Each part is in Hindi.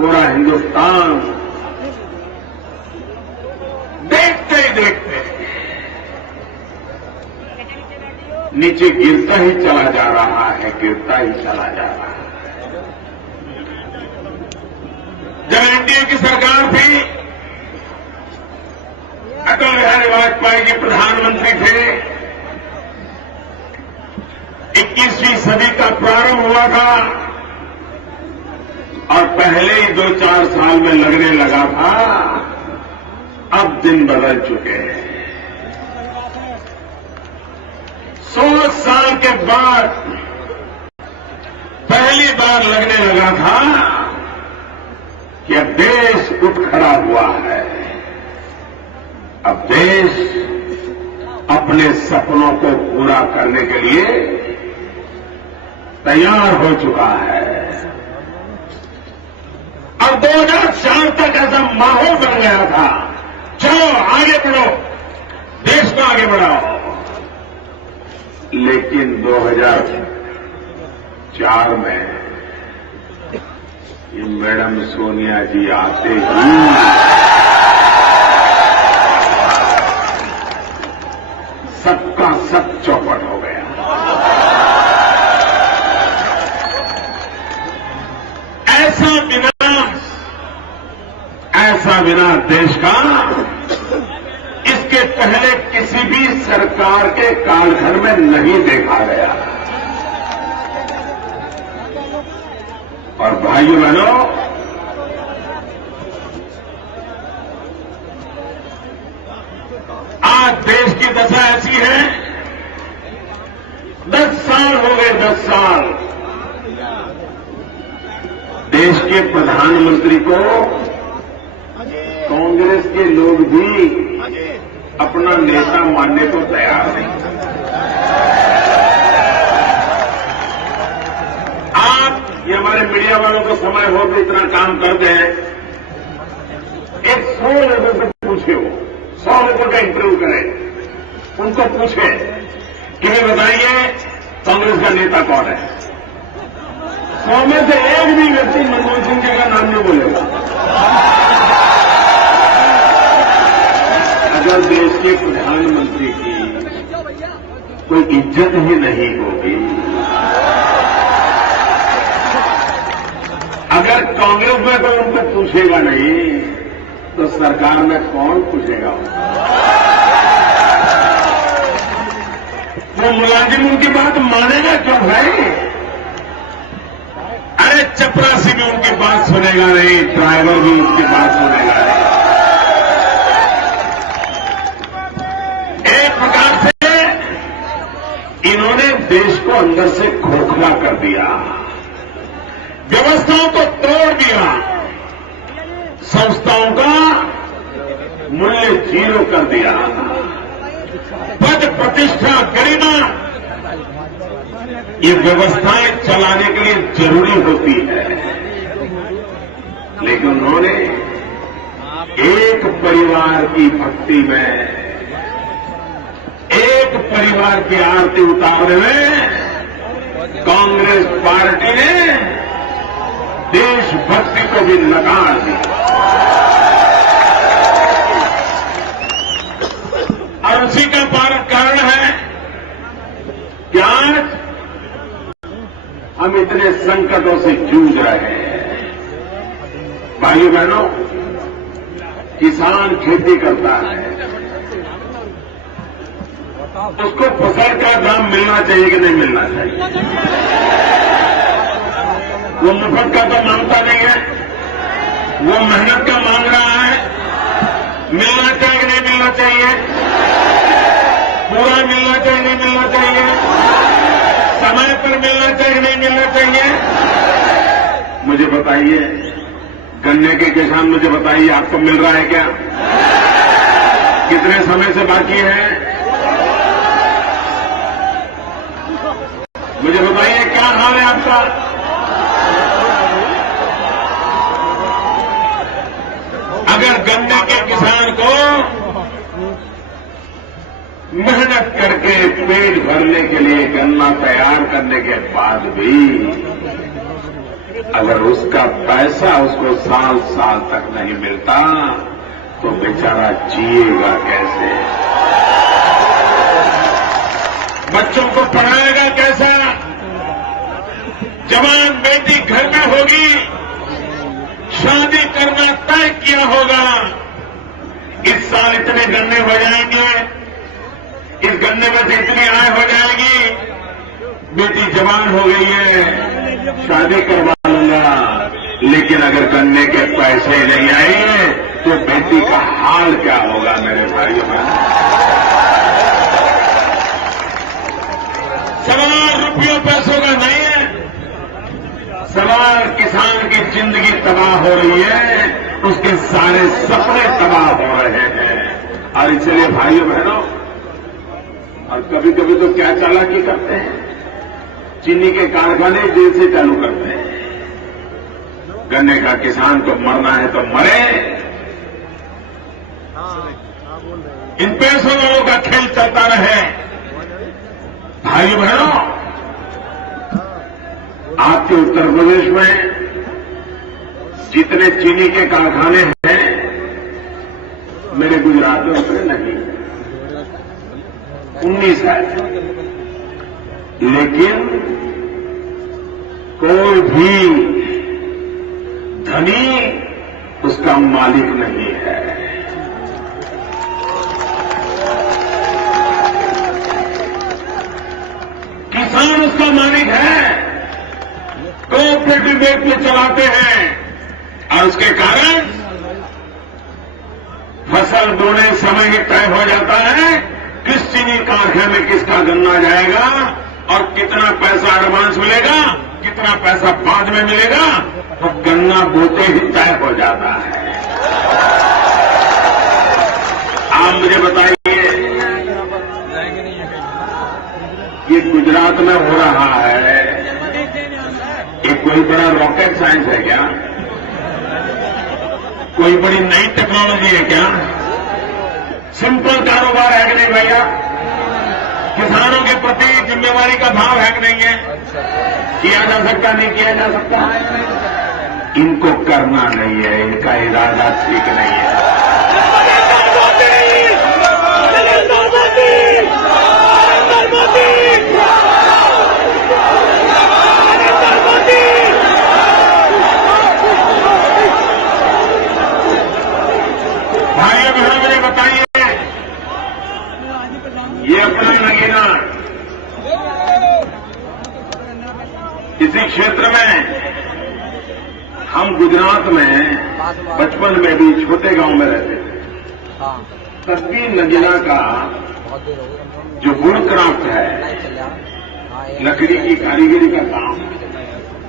पूरा हिंदुस्तान देखते ही देखते नीचे गिरता ही चला जा रहा है, गिरता ही चला जा रहा है। जब एनडीए की सरकार थी, अटल बिहारी वाजपेयी जी प्रधानमंत्री थे, 21वीं सदी का प्रारंभ हुआ था और पहले ही 2-4 साल में लगने लगा था। अब दिन बदल चुके हैं। 100 साल के बाद पहली बार लगने लगा था कि अब देश उठ खड़ा हुआ है। अब देश अपने सपनों को पूरा करने के लिए तैयार हो चुका है। अब 2004 तक ऐसा माहौल बन गया था, चलो आगे बढ़ो, देश को आगे बढ़ाओ। लेकिन 2004 में ये मैडम सोनिया जी आते ही सबका सब चौपट हो गया। ऐसा बिना देश का इसके पहले किसी भी सरकार के कालखंड में नहीं देखा गया। और भाइयों बहनों, आज देश की दशा ऐसी है, 10 साल हो गए, 10 साल देश के प्रधानमंत्री को कांग्रेस के लोग भी अपना नेता मानने को तैयार नहीं। आप ये हमारे मीडिया वालों को समय हो तो इतना काम करते हैं, एक 100 लोगों को पूछे, वो 100 लोगों का इंटरव्यू करें, उनको पूछे कि वे बताइए कांग्रेस का नेता कौन है। 100 में से एक भी व्यक्ति मनमोहन सिंह जी का नाम नहीं बोलेगा। अगर देश के प्रधानमंत्री की कोई इज्जत ही नहीं होगी, अगर कांग्रेस में कोई उनको पूछेगा नहीं, तो सरकार में कौन पूछेगा? वो मुलाजिम उनकी बात मानेगा क्यों भाई? अरे चपरासी भी उनकी बात सुनेगा नहीं, ड्राइवर भी उनकी बात सुनेगा नहीं। एक प्रकार से इन्होंने देश को अंदर से खोखला कर दिया, व्यवस्थाओं को तोड़ दिया, संस्थाओं का मूल्य 0 कर दिया। पद प्रतिष्ठा गरिमा ये व्यवस्थाएं चलाने के लिए जरूरी होती है, लेकिन उन्होंने एक परिवार की भक्ति में, एक परिवार की आरती उतारने में कांग्रेस पार्टी ने देशभक्ति को भी नकार दिया। और उसी का कारण है कि आज हम इतने संकटों से जूझ रहे हैं। भाइयों बहनों, किसान खेती करता है, उसको फसल का दाम मिलना चाहिए कि नहीं मिलना चाहिए? वो मुफ्त का तो मांगता नहीं है, वो मेहनत का मांग रहा है। मिलना चाहिए कि नहीं मिलना चाहिए? पूरा मिलना चाहिए नहीं मिलना चाहिए? समय पर मिलना चाहिए नहीं मिलना चाहिए? मुझे बताइए, गन्ने के किसान मुझे बताइए, आपको मिल रहा है क्या? कितने समय से बाकी है? मुझे बताइए क्या हाल है आपका? अगर गन्ने के किसान को मेहनत करके पेट भरने के लिए गन्ना तैयार करने के बाद भी अगर उसका पैसा उसको साल साल तक नहीं मिलता तो बेचारा जिएगा कैसे? बच्चों को पढ़ाएगा कैसा? जवान बेटी घर में होगी, शादी करना तय किया होगा। इस साल इतने गन्ने हो जाएंगे, इस गन्ने में से इतनी आय हो जाएगी, बेटी जवान हो गई है, शादी करवा लूंगा। लेकिन अगर गन्ने के पैसे नहीं आए तो बेटी का हाल क्या होगा मेरे भाइयों बहनों? सवाल रुपयों पैसों का नहीं है, सवाल किसान की जिंदगी तबाह हो रही है, उसके सारे सपने तबाह हो रहे हैं। और इसलिए भाइयों बहनों, और कभी कभी तो क्या चालाकी करते हैं, चीनी के कारखाने देर से चालू करते हैं। गन्ने का किसान को मरना है तो मरे, इन पैसों वालों का खेल चलता रहे। भाइयों बहनों, आपके उत्तर प्रदेश में जितने चीनी के कारखाने हैं, मेरे गुजरात में उतने नहीं, 19 है। लेकिन कोई भी धनी उसका मालिक नहीं है। किसान उसका मालिक है, कोऑपरेटिव बैंक में चलाते हैं, और उसके कारण फसल बोने समय ही तय हो जाता है किस चीनी कारखाने में किसका गन्ना जाएगा और कितना पैसा एडवांस मिलेगा, कितना पैसा बाद में मिलेगा, तो गन्ना बोते ही तय हो जाता है। आप मुझे बताइए, ये गुजरात में हो रहा है, ये कोई बड़ा रॉकेट साइंस है क्या? कोई बड़ी नई टेक्नोलॉजी है क्या? सिंपल कारोबार है कि नहीं भैया? किसानों के प्रति जिम्मेवारी का भाव है कि नहीं है? किया जा सकता, नहीं किया जा सकता? इनको करना नहीं है, इनका इरादा ठीक नहीं है। भाइयों बहनों, मुझे बताइए, ये अपना नगीना इसी क्षेत्र में, हम गुजरात में बचपन में भी छोटे गांव में रहते थे, तब भी नगीना का जो वुड क्राफ्ट है, लकड़ी की कारीगरी का काम,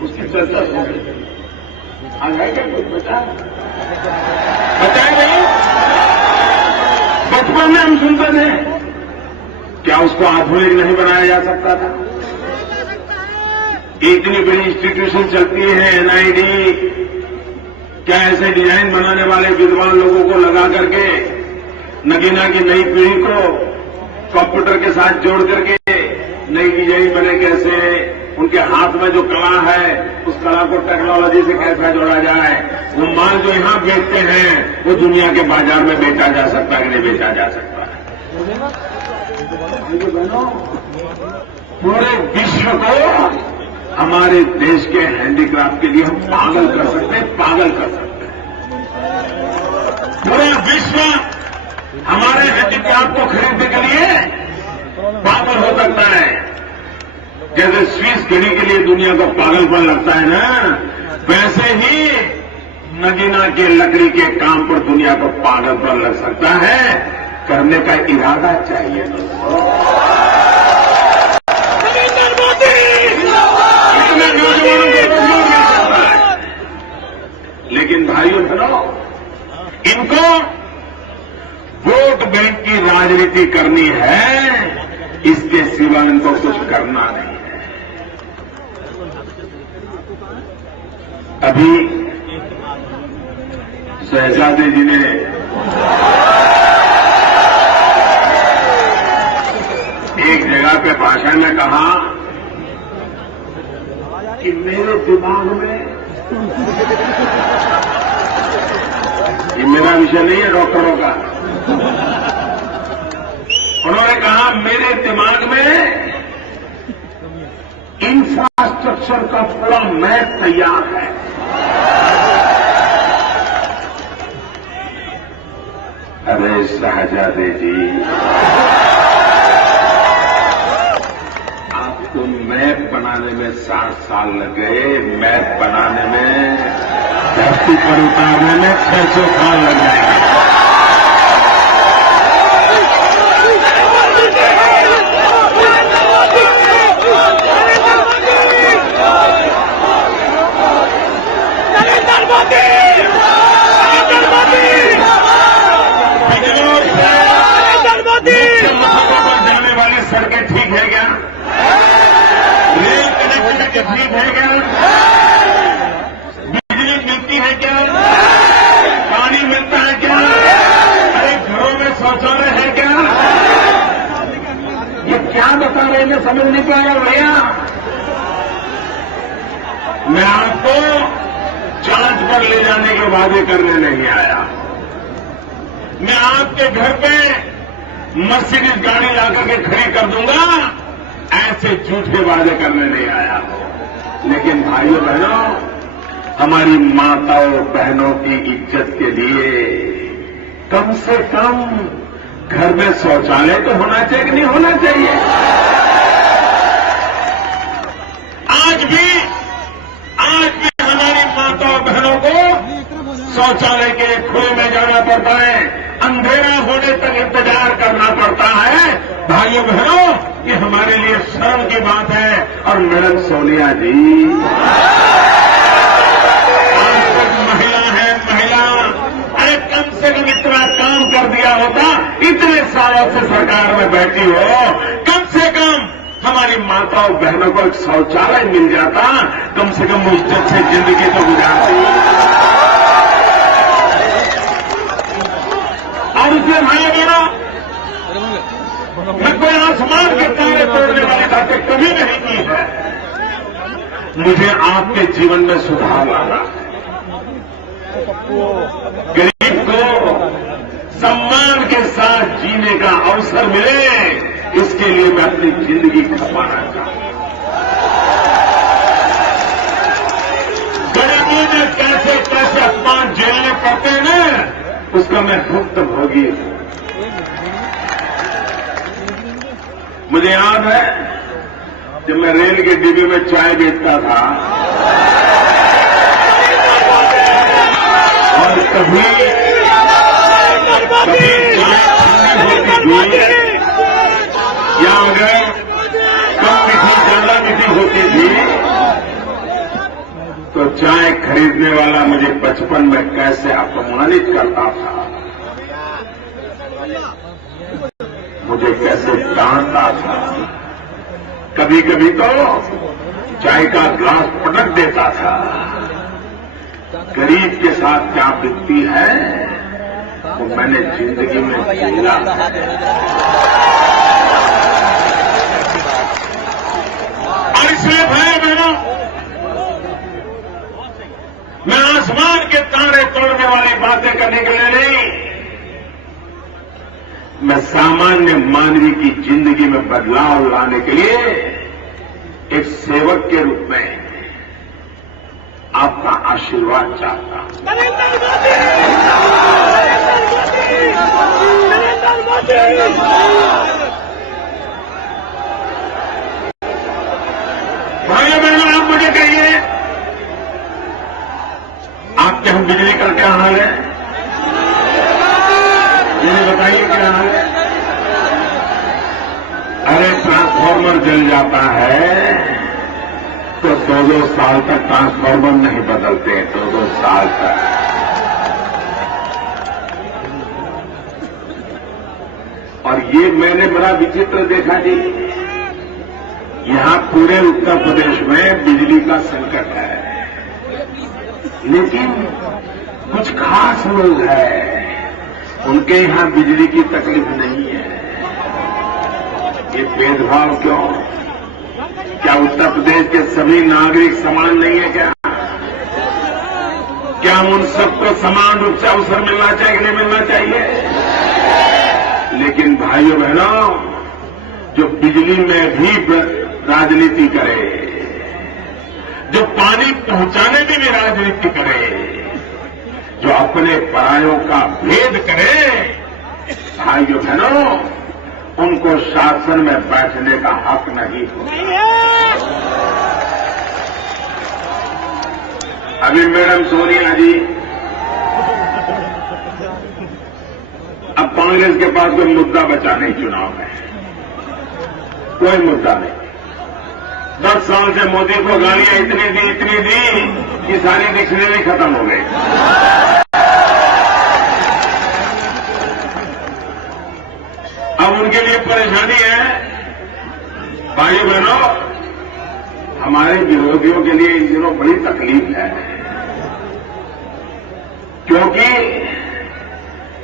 उसकी चर्चा हो गई। आज है क्या कुछ बताए नहीं? बचपन में हम सुनते थे, क्या उसको आधुनिक नहीं बनाया जा सकता था? इतनी बड़ी इंस्टीट्यूशन चलती है, एनआईडी, क्या ऐसे डिजाइन बनाने वाले विद्वान लोगों को लगा करके नगीना की नई पीढ़ी को कंप्यूटर के साथ जोड़ करके नई डिजाइन बने, कैसे उनके हाथ में जो कला है उस कला को टेक्नोलॉजी से कैसे जोड़ा जाए, वो माल जो यहां बेचते हैं वो दुनिया के बाजार में बेचा जा सकता है कि नहीं बेचा जा सकता है? पूरे विश्व को हमारे देश के हैंडीक्राफ्ट के लिए हम पागल कर सकते हैं, पागल कर सकते हैं। पूरा विश्व हमारे हैंडीक्राफ्ट को खरीदने के लिए पागल हो सकता है। जैसे स्विस घड़ी के लिए दुनिया को पागलपन लगता है ना, वैसे ही नगीना के लकड़ी के काम पर दुनिया को पागलपन लग सकता है। करने का इरादा चाहिए दोस्तों। लेकिन भाइयों बहनों, इनको वोट बैंक की राजनीति करनी है, इसके सिवा इनको कुछ करना नहीं है। अभी शहजादे जी ने एक जगह पे भाषण में कहा कि मेरे दिमाग में मेरा विषय नहीं है डॉक्टरों का। उन्होंने कहा मेरे दिमाग में इंफ्रास्ट्रक्चर का पूरा मैप तैयार है। अरे शहजादे जी, आपको मैप बनाने में 60 साल लग गए, मैप बनाने में धरती पर उतारने में 600 साल लग जाएंगे। जाने वाली सड़कें ठीक है क्या? रेल कनेक्टिविटी ठीक है क्या? बिजली मिलती है क्या? पानी मिलता है क्या? अरे घरों में शौचालय है क्या? ये क्या बता रहे हैं, मैं समझ नहीं पा रहा भैया। मैं आपको जांच पर ले जाने के वादे करने नहीं आया। मैं आपके घर पे मर्सिडीज गाड़ी लाकर के खड़ी कर दूंगा, ऐसे झूठे वादे करने नहीं आया। लेकिन भाइयों बहनों, हमारी माताओं बहनों की इज्जत के लिए कम से कम घर में शौचालय तो होना चाहिए कि नहीं होना चाहिए? आज भी हमारी माताओं बहनों को शौचालय के खुले में जाना पड़ता है, अंधेरा होने तक इंतजार करना पड़ता है। भाइयों बहनों, ये हमारे लिए शर्म की बात है। और मैडम सोनिया जी आज तक महिला है, महिला, अरे कम से कम इतना काम कर दिया होता, इतने सालों से सरकार में बैठी हो, कम से कम हमारी माताओं बहनों को एक शौचालय मिल जाता, कम से कम इज्जत से जिंदगी तो गुजारती। और इसलिए भाई बहनों, मैं कोई आसमान के तारे तोड़ने वाली बातें कभी नहीं की है। मुझे आपके जीवन में सुधार लाना, गरीब को सम्मान के साथ जीने का अवसर मिले, इसके लिए मैं अपनी जिंदगी खपाना चाहता हूं। गरीबी में कैसे कैसे अपमान झेलने पड़ते हैं ना, उसका मैं भुक्तभोगी हूं। मुझे याद है जब मैं रेल के डिब्बे में चाय बेचता था और कभी चाय ठंडी होती थी या अगर कम मीठी ज्यादा मीठी होती थी तो चाय खरीदने वाला मुझे बचपन में कैसे अपमानित करता था, मुझे कैसे डांटता था, कभी कभी तो चाय का ग्लास पटक देता था। गरीब के साथ क्या बीतती है वो मैंने जिंदगी में झेला। और इसलिए भाई बहनों, मैं आसमान के तारे तोड़ने वाली बातें करने के लिए नहीं, मैं सामान्य मानवी की जिंदगी में बदलाव लाने के लिए एक सेवक के रूप में आपका आशीर्वाद चाहता हूं। भाइयों बहनों, आप मुझे कहिए, आपके हम बिजली का क्या हाल है? मुझे बताइए क्या हाल है? अरे ट्रांसफार्मर जल जाता है तो 2-2 साल तक ट्रांसफार्मर नहीं बदलते, 2-2 साल तक। और ये मैंने बड़ा विचित्र देखा जी, यहां पूरे उत्तर प्रदेश में बिजली का संकट है, लेकिन कुछ खास लोग हैं, उनके यहां बिजली की तकलीफ नहीं है। ये भेदभाव क्यों? क्या उत्तर प्रदेश के सभी नागरिक समान नहीं है क्या? क्या उन सबको समान रूप से अवसर मिलना चाहिए कि नहीं मिलना चाहिए? लेकिन भाइयों बहनों, जो बिजली में भी राजनीति करे, जो पानी पहुंचाने में भी राजनीति करे, जो अपने परायों का भेद करे, भाइयों बहनों, उनको शासन में बैठने का हक नहीं होता। अभी मैडम सोनिया जी, अब कांग्रेस के पास कोई मुद्दा बचा नहीं चुनाव में, कोई मुद्दा नहीं। 10 साल से मोदी को गालियां इतनी दी कि सारी डिक्शनरी खत्म हो गई। अब उनके लिए परेशानी है। भाइयों बहनों, हमारे विरोधियों के लिए इन दिनों बड़ी तकलीफ है, क्योंकि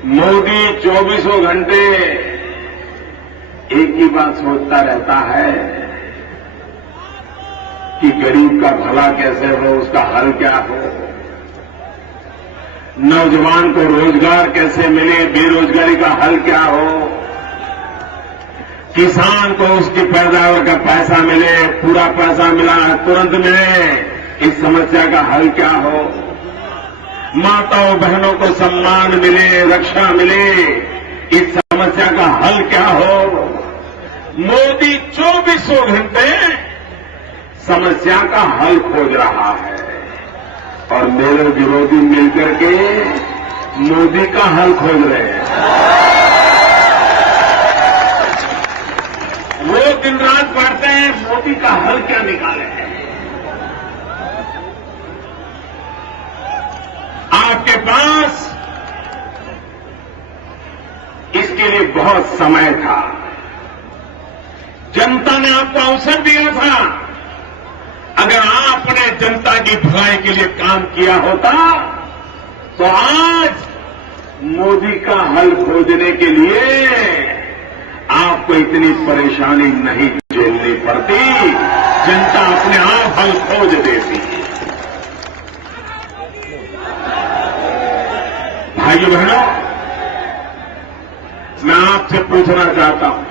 मोदी 24 घंटे एक ही बात सोचता रहता है कि गरीब का भला कैसे हो, उसका हल क्या हो, नौजवान को रोजगार कैसे मिले, बेरोजगारी का हल क्या हो, किसान को उसकी पैदावार का पैसा मिले, पूरा पैसा मिला तुरंत मिले, इस समस्या का हल क्या हो, माताओं बहनों को सम्मान मिले, रक्षा मिले, इस समस्या का हल क्या हो। मोदी 24 घंटे समस्या का हल खोज रहा है और मेरे विरोधी मिलकर के मोदी का हल खोज रहे हैं। वो दिन रात पढ़ते हैं मोदी का हल क्या निकाले हैं। आपके पास इसके लिए बहुत समय था, जनता ने आपको अवसर दिया था। अगर आपने जनता की भलाई के लिए काम किया होता तो आज मोदी का हल खोजने के लिए आपको इतनी परेशानी नहीं झेलनी पड़ती, जनता अपने आप हल खोज देती। भाइयों बहनों, मैं आपसे पूछना चाहता हूं,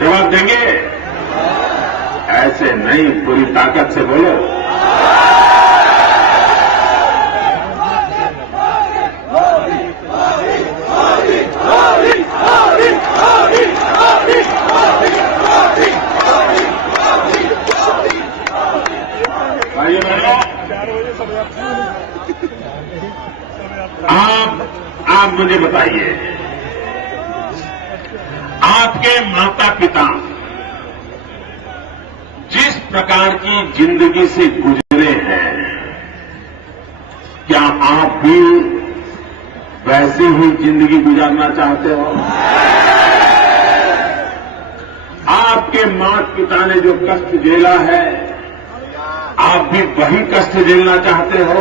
जवाब देंगे? ऐसे नहीं, पूरी ताकत से बोलो। भाइयों बहनों, आप मुझे बताइए, आपके माता पिता जिस प्रकार की जिंदगी से गुजरे हैं, क्या आप भी वैसी ही जिंदगी गुजारना चाहते हो? आपके माता पिता ने जो कष्ट झेला है, आप भी वही कष्ट झेलना चाहते हो?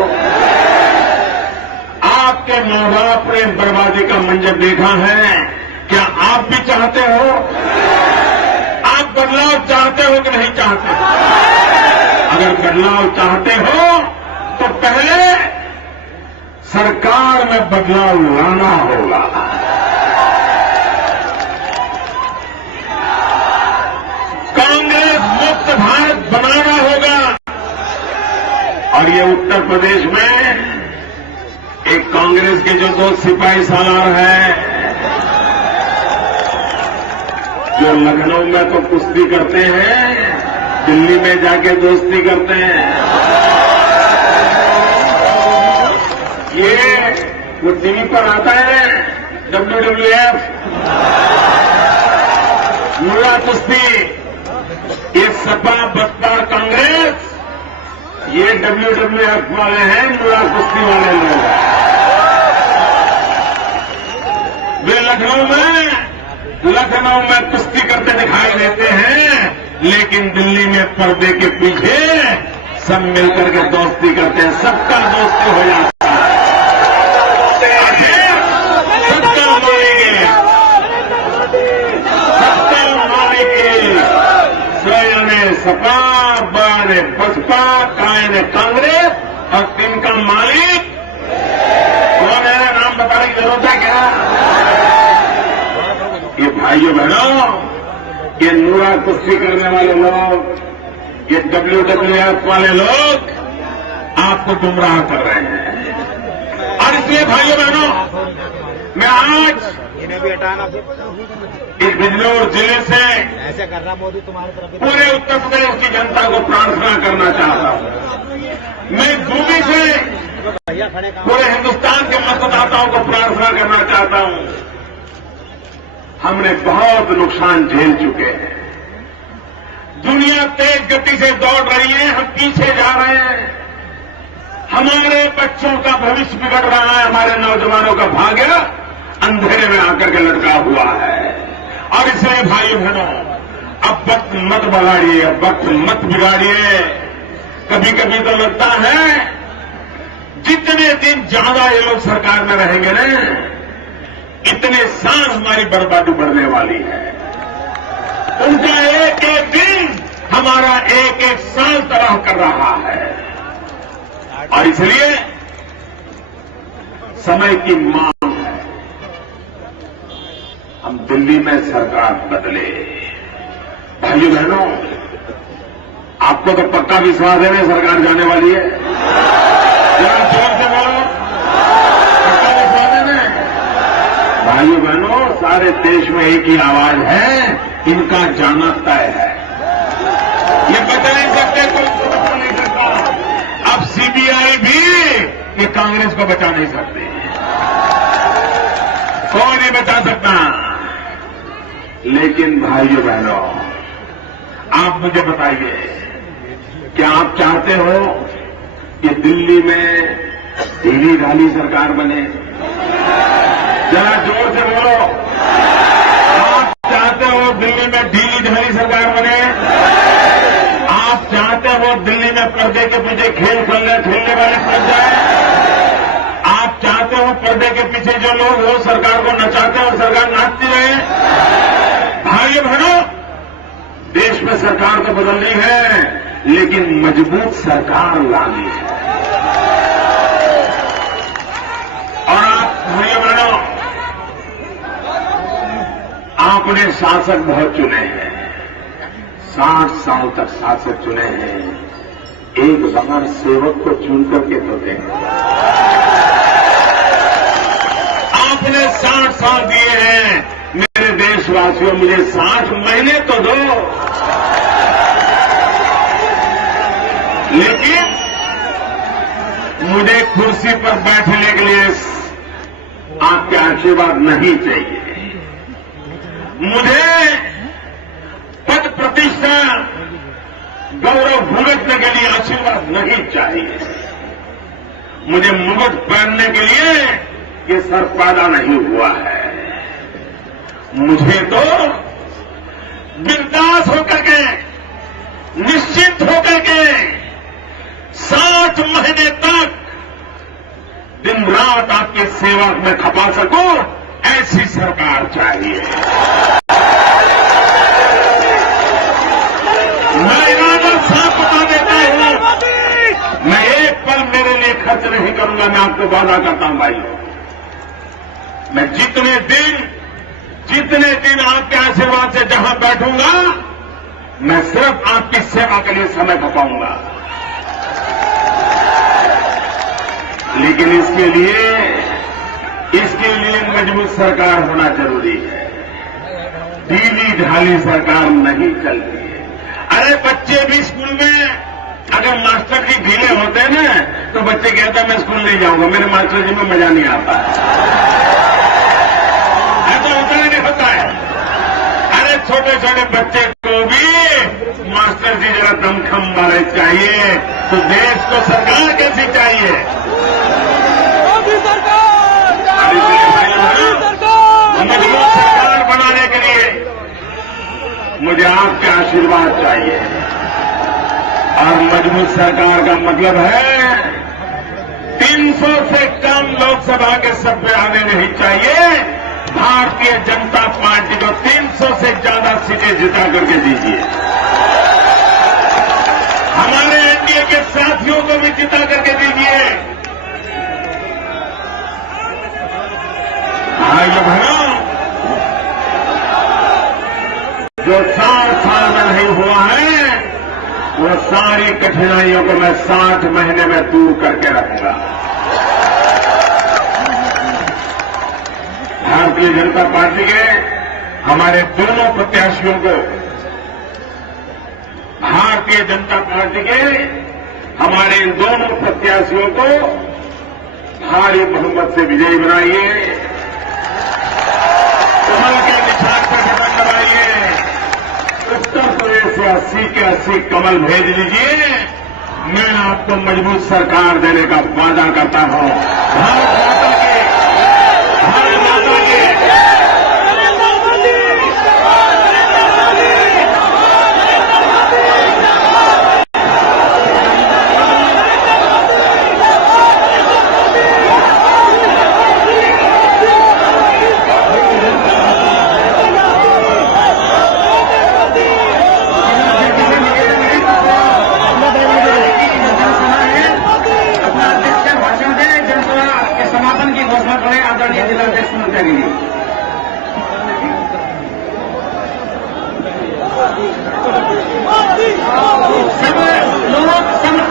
आपके मां बाप ने बर्बादी का मंजर देखा है, क्या आप भी चाहते हो? आप बदलाव चाहते हो कि नहीं चाहते? अगर बदलाव चाहते हो तो पहले सरकार में बदलाव लाना होगा। कांग्रेस मुक्त भारत बनाना होगा। और ये उत्तर प्रदेश में एक कांग्रेस के जो 2 सिपाही सालार हैं, जो लखनऊ में तो कुश्ती करते हैं, दिल्ली में जाके दोस्ती करते हैं। ये वो टीवी पर आता है WWF, मुल्ला कुश्ती, ये सपा बसपा कांग्रेस, ये WWF वाले हैं, मुल्ला कुश्ती वाले लोग। वे लखनऊ में कुश्ती करते दिखाई देते हैं, लेकिन दिल्ली में पर्दे के पीछे सब मिलकर के दोस्ती करते हैं, सबका दोस्ती हो जाता है। सबका मालिक स्वयं ने सपा, बा ने बसपा, काय ने कांग्रेस और इनका मालिक भाइयों बहनों, ये नूरा कुश्ती करने वाले लोग, ये WWF वाले लोग आपको गुमराह कर रहे हैं। और इसलिए भाइयों बहनों, मैं आज इन्हें भी हटाना इस बिजनौर जिले से ऐसे कर रहा मोदी तुम्हारी तरफ पूरे उत्तर प्रदेश की जनता को प्रार्थना करना चाहता हूं। मैं दूरी से भैया खड़े काम पूरे हिंदुस्तान के मतदाताओं को प्रार्थना करना चाहता हूं। हमने बहुत नुकसान झेल चुके हैं। दुनिया तेज गति से दौड़ रही है, हम पीछे जा रहे हैं। हमारे बच्चों का भविष्य बिगड़ रहा है, हमारे नौजवानों का भाग्य अंधेरे में आकर के लटका हुआ है। और इसलिए भाई बहनों, अब वक्त मत बगाड़िए, अब वक्त मत बिगाड़िए। कभी कभी तो लगता है जितने दिन ज्यादा ये लोग सरकार में रहेंगे ना, इतने साल हमारी बर्बादी बढ़ने वाली है। उनका एक एक दिन हमारा एक एक साल तबाह कर रहा है। और इसलिए समय की मांग है, हम दिल्ली में सरकार बदले। भाइयों बहनों, आपको तो पक्का विश्वास है ना सरकार जाने वाली है? जरा जोर से बोलो, पक्का विश्वास है ना? भाइयों बहनों, सारे देश में एक ही आवाज है, इनका जाना तय है। ये बचा नहीं सकते, कोई इसको बचा नहीं सकता। अब सीबीआई भी ये कांग्रेस को बचा नहीं सकती, कोई नहीं बचा सकता। लेकिन भाइयों बहनों, आप मुझे बताइए, क्या आप चाहते हो कि दिल्ली में ढीली ढाली सरकार बने? जरा जोर से बोलो, आप चाहते हो दिल्ली में ढीली ढाली सरकार बने? आप चाहते हो दिल्ली में पर्दे के पीछे खेल खेलने वाले फंस जाए? आप चाहते हो पर्दे के पीछे जो लोग हो सरकार को नचाते और सरकार नाचती रहे? भाइयों बहनों, देश में सरकार तो बदलनी है, लेकिन मजबूत सरकार लानी है। और आप भाइयों बहनों, आपने शासक बहुत चुने हैं, 60 साल तक शासक चुने हैं। एक बार सेवक को चुन करके तो देखो। आपने 60 साल दिए हैं, मेरे देशवासियों, मुझे 60 महीने तो दो। लेकिन मुझे कुर्सी पर बैठने के लिए आपके आशीर्वाद नहीं चाहिए। मुझे पद प्रतिष्ठा गौरव भुगतने के लिए आशीर्वाद नहीं चाहिए। मुझे मुकुट पहनने के लिए ये सर पैदा नहीं हुआ है। मुझे तो बिंदास होकर के, निश्चित होकर के 60 महीने तक दिन रात आपकी सेवा में खपा सकूं, ऐसी सरकार चाहिए। मैं इरादा साफ बता देता हूं, मैं एक पल मेरे लिए खर्च नहीं करूंगा। मैं आपको वादा करता हूं भाइयों, मैं जितने दिन आपके आशीर्वाद से जहां बैठूंगा, मैं सिर्फ आपकी सेवा के लिए समय खपाऊंगा। लेकिन इसके लिए मजबूत सरकार होना जरूरी है। ढीली ढाली सरकार नहीं चलती है। अरे बच्चे भी स्कूल में अगर मास्टर जी ढीले होते हैं ना, तो बच्चे कहते हैं मैं स्कूल नहीं जाऊंगा, मेरे मास्टर जी में मजा नहीं आता। ऐसा होता नहीं होता है? अरे छोटे छोटे बच्चे को भी मास्टर जी जरा दमखम वाले चाहिए, तो देश को सरकार कैसी चाहिए? मजबूत सरकार बनाने के लिए मुझे आपके आशीर्वाद चाहिए। और मजबूत सरकार का मतलब है 300 से कम लोकसभा के सभ्य आने नहीं चाहिए। भारतीय जनता पार्टी को 300 से ज्यादा सीटें जिता करके दीजिए। हमारे एनडीए के साथियों को भी जिता करके दीजिए। भाइयों बहनों, जो 60 साल में नहीं हुआ है, वो सारी कठिनाइयों को मैं 60 महीने में दूर करके रखूंगा। भारतीय जनता पार्टी के हमारे दोनों प्रत्याशियों को, भारतीय जनता पार्टी के हमारे इन दोनों प्रत्याशियों को भारी बहुमत से विजयी बनाइए, कमल के निशान पर बटन दबाइए, उत्तर प्रदेश से 80 के 80 कमल भेज लीजिए। मैं आपको मजबूत सरकार देने का वादा करता हूं। भारत माता की, भारत माता की। समापन की घोषणा करें आदरणीय जिलाध्यक्ष मंत्री जी।